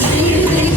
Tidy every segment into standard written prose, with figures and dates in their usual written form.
Shri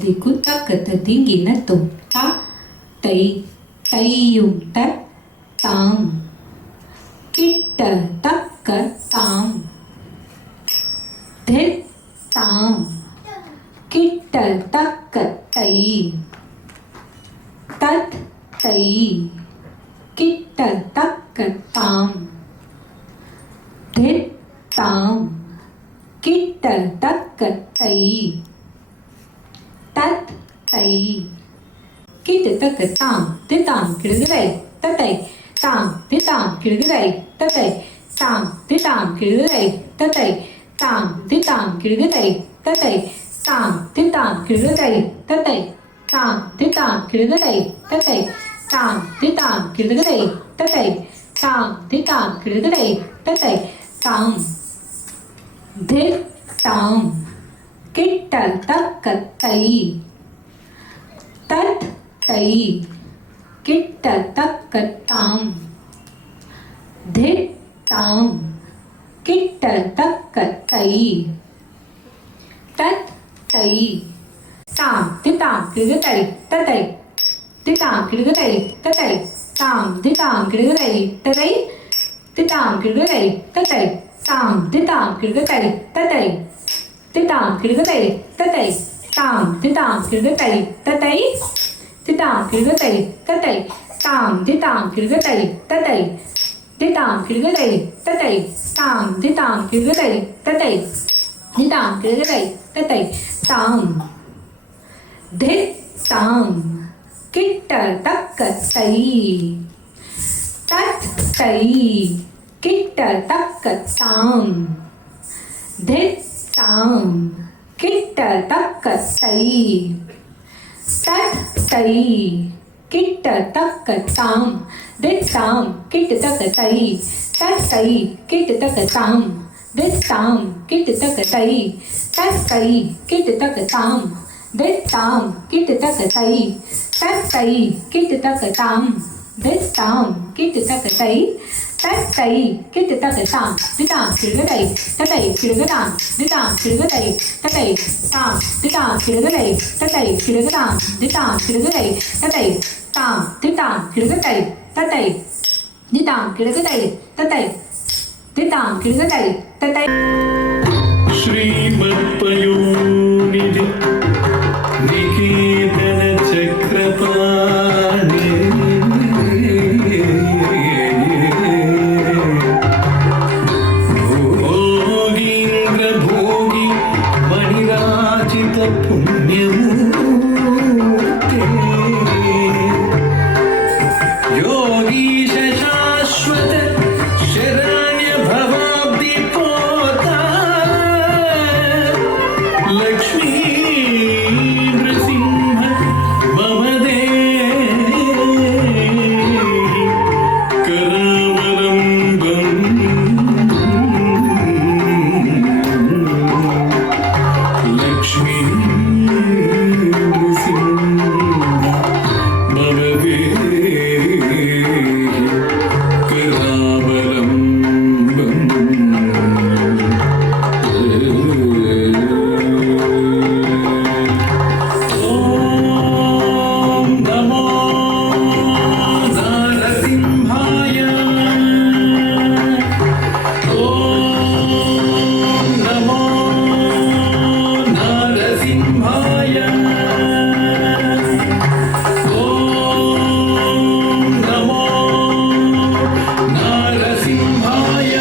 திக்கு தக்கத்த திங்கின தும் தா தை தையும் த தாம் கிட்ட தக்க தாம் திட் தாம் கிட்ட தக்க தை தத் தை கிட்ட தக்க தாம் திட் தாம் கிட்ட தக்க தை தத் தை கிட்ட தக்க தாம் தித்தாம் கிடுகுதை தத்தை தாம் தித்தாம் கிடுகுதை தத்தை தாம் தித்தாம் கிடுகுதை தத்தை தாம் தித்தாம் கிடுகுதை தத்தை தாம் தித்தாம் கிடுகுதை தத்தை தாம் தித்தாம் கிடுகுதை தத்தை தாம் தித்தாம் கிடுகுதை தத்தை தாம் தித்தாம் கிடுகுதை தத்தை தாம் திட் தாம் கிட்ட தக்க தை தத் தை கிட்ட தக்க தாம் திட் தாம் கிட்ட தக்க தை தத் தை தாம் தித்தாம் கிடுகுதை தத்தை தித்தாம் கிடுகுதை தத்தை தாம் தித்தாம் கிடுகுதை தத்தை தித்தாம் கிடுகுதை தத்தை தாம் தித்தாம் கிடுகுதை தத்தை தித்தாம் கிடுகுதை தத்தை தாம் தித்தாம் கிடுகுதை தத்தை தித்தாம் கிடுகுதை தத்தை தாம் தித்தாம் கிடுகுதை தத்தை தித்தாம் கிடுகுதை தத்தை தாம் தித்தாம் கிடுகுதை தத்தை தித்தாம் கிடுகுதை தத்தை தாம் திட் தாம் கிட்ட தக்க தை தத் தை கிட்ட தக்க தாம் திட் தாம் கிட்ட தக்க தை தத் தை கிட்ட தக்க தாம் திட் தாம் கிட்ட தக்க தை தத் தை கிட்ட தக்க தாம் திட் தாம் கிட்ட தக்க தை தத் தை கிட்ட தக்க தாம் திட் தாம் கிட்ட தக்க தை தத் தை கிட்ட தக்க தாம் திட் தாம் கிட்ட தக்க தை தத் தை கிட்ட தக்க தாம் தித்தாம் கிடுகுதை தத்தை கிடுகுதாம் தித்தாம் கிடுகுதை தத்தை தாம் தித்தாம் கிடுகுதை தத்தை கிடுகுதாம் தித்தாம் கிடுகுதை தத்தை தாம் தித்தாம் கிடுகுதை தத்தை தித்தாம் கிடுகுதை தத்தை தித்தாம் கிடுகுதை தத்தை श्रीमत्पयोनिधि निकेतन चक्रपाणि भोगीन्द्र भोगी मणिराजित पुण्यमूर्ते योगीश शाश्वत शरण्य भवाब्दि पोता लक्ष्मी नृसिंह मम देहि करावलम्बम् लक्ष्मी नृसिंह मम देहि ॐ नमो नरसिंहाय ॐ नमो नरसिंहाय ॐ नमो नरसिंहाय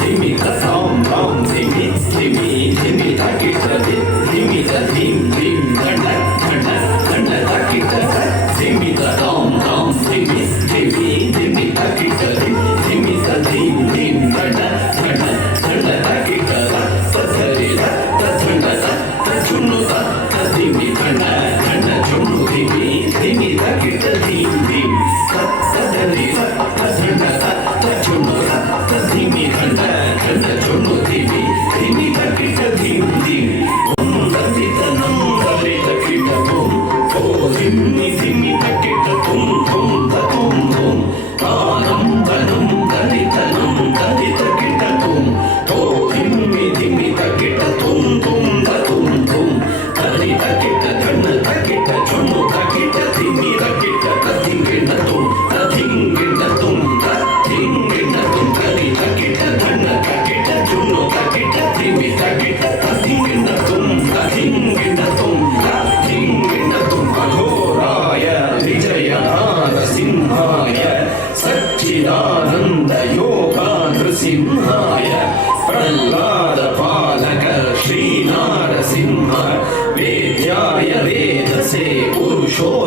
धिमि कथां धां धिमि धिमि धिमि तकितदि धिमि तधिं धिं गण गण गण तकितद धिमि कथां धां धिमि धिमि धिमि तकितदि धिमि तधिं धिं गण गण गण तकितद तथरि तथन तथुनु तधिमि गण गण चुनु धिमि धिमि तकितधिं धिं तथरि तथन तथुनु तधिमि गण गण चुनु धिमि धिमि तकितधिं धिं दलितनं दलितकिटतुं ओ धिमि धिमि तकिटतुं तुं ततुं तुं तानं धनं दलितनं दलितकिटतुं ओ धिमि धिमि तकिटतुं तुं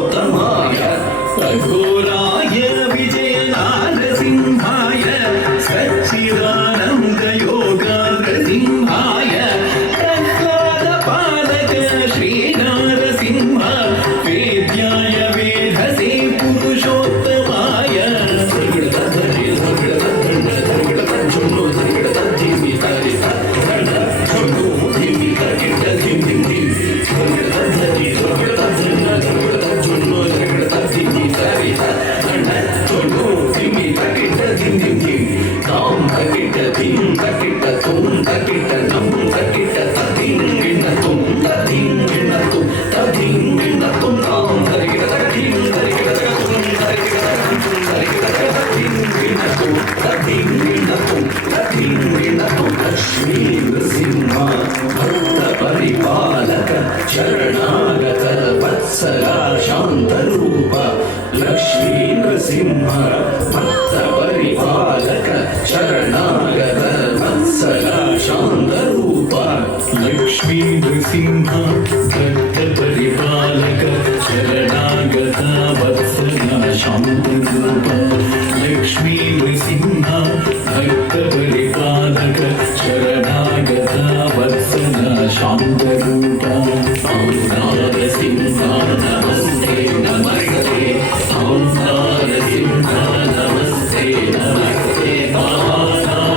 पुरुषोत्तमाय अघोराय विजयनारसिंहाय सच्चिदानन्दयोगाग्रसिंहाय प्रह्लादपालक श्रीनारसिंह वेद्याय वेधसे पुरुषोत्तमाय परिपालक शरणागत वत्सला शान्तरूप लक्ष्मी नृसिंह भक्त परिपालक शरणागत वत्सला शान्तरूप लक्ष्मी नृसिंह भक्त परिपालक शरणागत वत्सला शान्तरूप लक्ष्मी नृसिंह